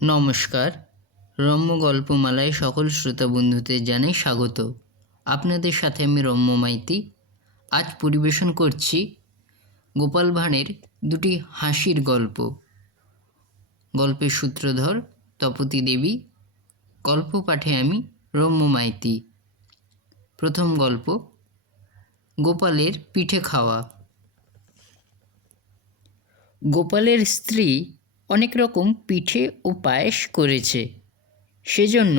নমস্কার। রম্য গল্পমালায় সকল শ্রোতা বন্ধুদের জানাই স্বাগত। আপনাদের সাথে আমি রম্য মাইতি। আজ পরিবেশন করছি গোপাল ভাঁড়ের দুটি হাসির গল্প। গল্পের সূত্রধর তপতী দেবী, গল্প পাঠে আমি রম্য মাইতি। প্রথম গল্প, গোপালের পিঠে খাওয়া। গোপালের স্ত্রী অনেক রকম পিঠে ও পায়েস করেছে, সেজন্য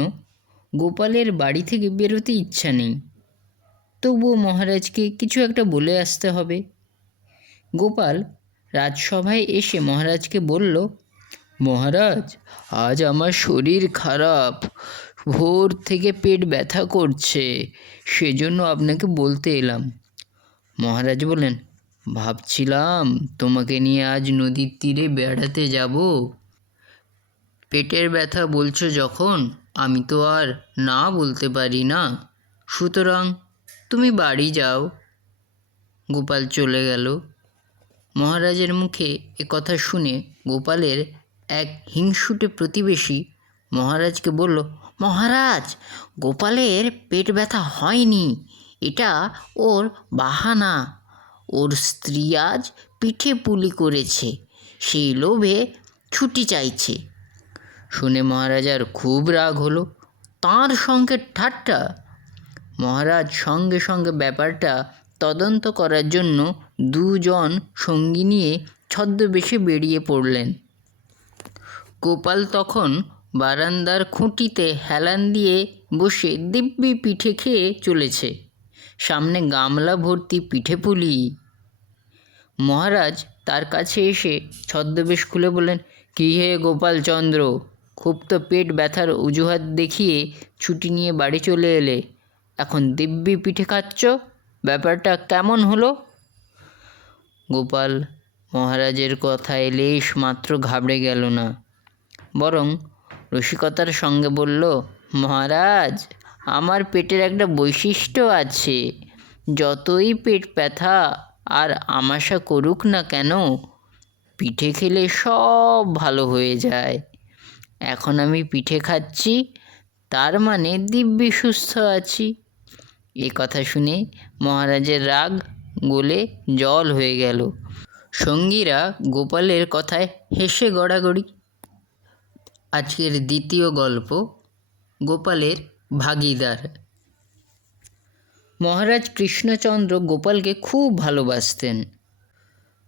গোপালের বাড়ি থেকে বেরোতে ইচ্ছা নেই। তবুও মহারাজকে কিছু একটা বলে আসতে হবে। গোপাল রাজসভায় এসে মহারাজকে বলল, মহারাজ, আজ আমার শরীর খারাপ, ভোর থেকে পেট ব্যথা করছে, সেজন্য আপনাকে বলতে এলাম। মহারাজ বললেন, ভাবছিলাম তোমাকে নিয়ে আজ নদীর তীরে বেড়াতে যাব। পেটের ব্যথা বলছো যখন, আমি তো আর না বলতে পারি না, সুতরাং তুমি বাড়ি যাও। গোপাল চলে গেল। মহারাজের মুখে কথা শুনে গোপালের এক হিংসুটে প্রতিবেশী মহারাজকে বলল, মহারাজ, গোপালের পেট ব্যথা হয়নি, এটা ওর বাহানা। ওর স্ত্রী আজ পিঠে পুলি করেছে, সেই লোভে ছুটি চাইছে। শুনে মহারাজার খুব রাগ হলো। তাঁর সঙ্গে ঠাট্টা! মহারাজ সঙ্গে সঙ্গে ব্যাপারটা তদন্ত করার জন্য দুজন সঙ্গী নিয়ে ছদ্মবেশে বেরিয়ে পড়লেন। গোপাল তখন বারান্দার খুঁটিতে হেলান দিয়ে বসে দিব্যি পিঠে খেয়ে চলেছে, সামনে গামলা ভর্তি পিঠে পুলি। মহারাজ তার কাছে এসে ছদ্মবেশ খুলে বললেন, কী হে গোপালচন্দ্র, খুব তো পেট ব্যথার অজুহাত দেখিয়ে ছুটি নিয়ে বাড়ি চলে এলে, এখন দিব্যি পিঠে খাচ্ছ, ব্যাপারটা কেমন হলো? গোপাল মহারাজের কথায় লেশ মাত্র ঘাবড়ে গেল না, বরং রসিকতার সঙ্গে বলল, মহারাজ, আমার পেটের একটা বৈশিষ্ট্য আছে, যতই পেট ব্যথা আর আমাশা করুক না কেন, পিঠে খেলে সব ভালো হয়ে যায়। এখন আমি পিঠে খাচ্ছি, তার মানে দিব্যি সুস্থ আছি। এ কথা শুনে মহারাজের রাগ গলে জল হয়ে গেল। সঙ্গীরা গোপালের কথায় হেসে গড়াগড়ি। আজকের দ্বিতীয় গল্প, গোপালের ভাগীদার। মহারাজ কৃষ্ণচন্দ্র গোপালকে খুব ভালোবাসতেন।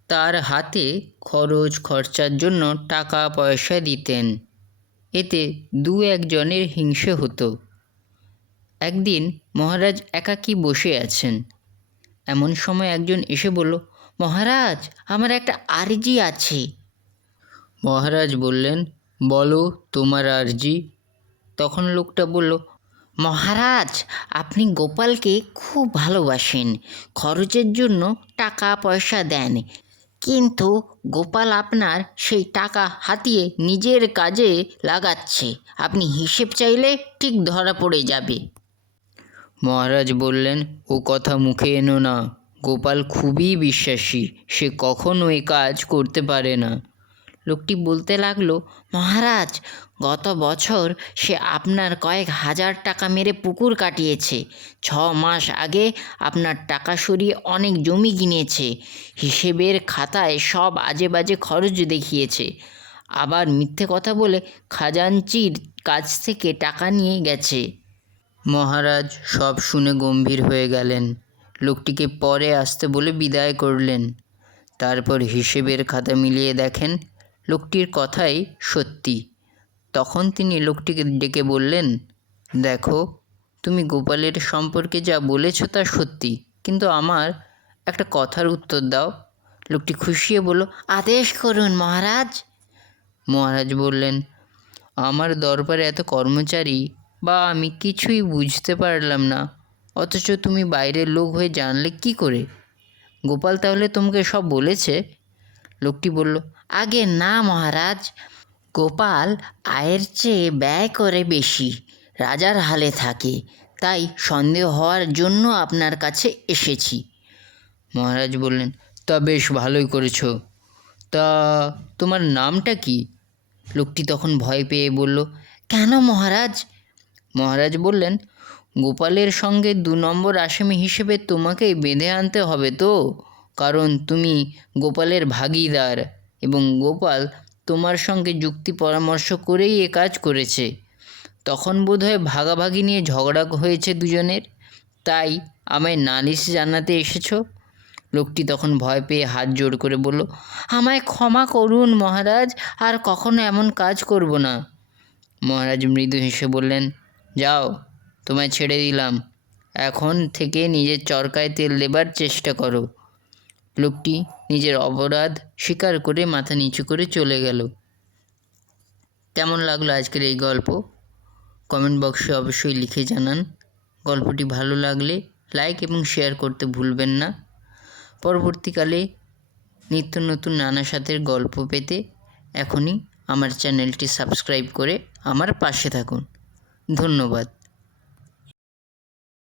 তার হাতে খরচ খরচার জন্য টাকা পয়সা দিতেন, এতে দু একজনের হিংসে হতো। একদিন মহারাজ একাকী বসে আছেন, এমন সময় একজন এসে বলল, মহারাজ, আমার একটা আর্জি আছে। মহারাজ বললেন, বলো তোমার আর্জি। তখন লোকটা বলল, মহারাজ, আপনি গোপালকে খুব ভালোবাসেন, খরচের জন্য টাকা পয়সা দেন, কিন্তু গোপাল আপনার সেই টাকা হাতিয়ে নিজের কাজে লাগাচ্ছে, আপনি হিসেব চাইলে ঠিক ধরা পড়ে যাবে। মহারাজ বললেন, ও কথা মুখে এনো না, গোপাল খুবই বিশ্বাসী, সে কখনো এ কাজ করতে পারে না। লোকটি বলতে লাগলো, মহারাজ, গত বছর সে আপনার কয়েক হাজার টাকা মেরে পুকুর কাটিয়েছে, 6 মাস আগে আপনার টাকা সরিয়ে অনেক জমি কিনেছে, হিসেবের খাতায় সব আজে বাজে খরচ দেখিয়েছে, আবার মিথ্যে কথা বলে খাজাঞ্চির কাছ থেকে টাকা নিয়ে গেছে। মহারাজ সব শুনে গম্ভীর হয়ে গেলেন, লোকটিকে পরে আসতে বলে বিদায় করলেন। তারপর হিসেবের খাতা মিলিয়ে দেখেন লোকটির কথাই সত্যি। তখন তিনি লোকটিকে ডেকে বললেন, দেখো, তুমি গোপালের সম্পর্কে যা বলেছ তা সত্যি, কিন্তু আমার একটা কথার উত্তর দাও। লোকটি খুশিয়ে বলল, আদেশ করুন মহারাজ। মহারাজ বললেন, আমার দরবারে এত কর্মচারী, বা আমি কিছুই বুঝতে পারলাম না, অথচ তুমি বাইরের লোক হয়ে জানলে কি করে? গোপাল তাহলে তোমাকে সব বলেছে? লোকটি বলল, আগে না মহারাজ, গোপাল আয়ের চেয়ে ব্যয় করে বেশি, রাজার হালে থাকে, তাই সন্দেহ হওয়ার জন্য আপনার কাছে এসেছি। মহারাজ বললেন, তা বেশ ভালোই করেছ। তা তোমার নামটা কি? লোকটি তখন ভয় পেয়ে বলল, কেন মহারাজ? মহারাজ বললেন, গোপালের সঙ্গে 2 নম্বর আসামি হিসেবে তোমাকেই বেঁধে আনতে হবে তো, কারণ তুমি গোপালের ভাগিদার এবং গোপাল তোমার সঙ্গে যুক্তি পরামর্শ করেই এ কাজ করেছে। তখন বোধহয় ভাগাভাগি নিয়ে ঝগড়া হয়েছে দুজনের, তাই আমায় নালিশ জানাতে এসেছো। লোকটি তখন ভয় পেয়ে হাত জোড় করে বলল, আমায় ক্ষমা করুন মহারাজ, আর কখনো এমন কাজ করব না। মহারাজ মৃদু হেসে বললেন, যাও, তোমায় ছেড়ে দিলাম, এখন থেকে নিজের চরকায় তেল দেবার চেষ্টা করো। লোকটি নিজের অপরাধ স্বীকার করে মাথা নিচু করে চলে গেল। কেমন লাগলো আজকের এই গল্প? কমেন্ট বক্সে অবশ্যই লিখে জানান। গল্পটি ভালো লাগলে লাইক এবং শেয়ার করতে ভুলবেন না। পরবর্তীকালে নিত্য নতুন নানা স্বাদের গল্প পেতে এখনই আমার চ্যানেলটি সাবস্ক্রাইব করে আমার পাশে থাকুন। ধন্যবাদ।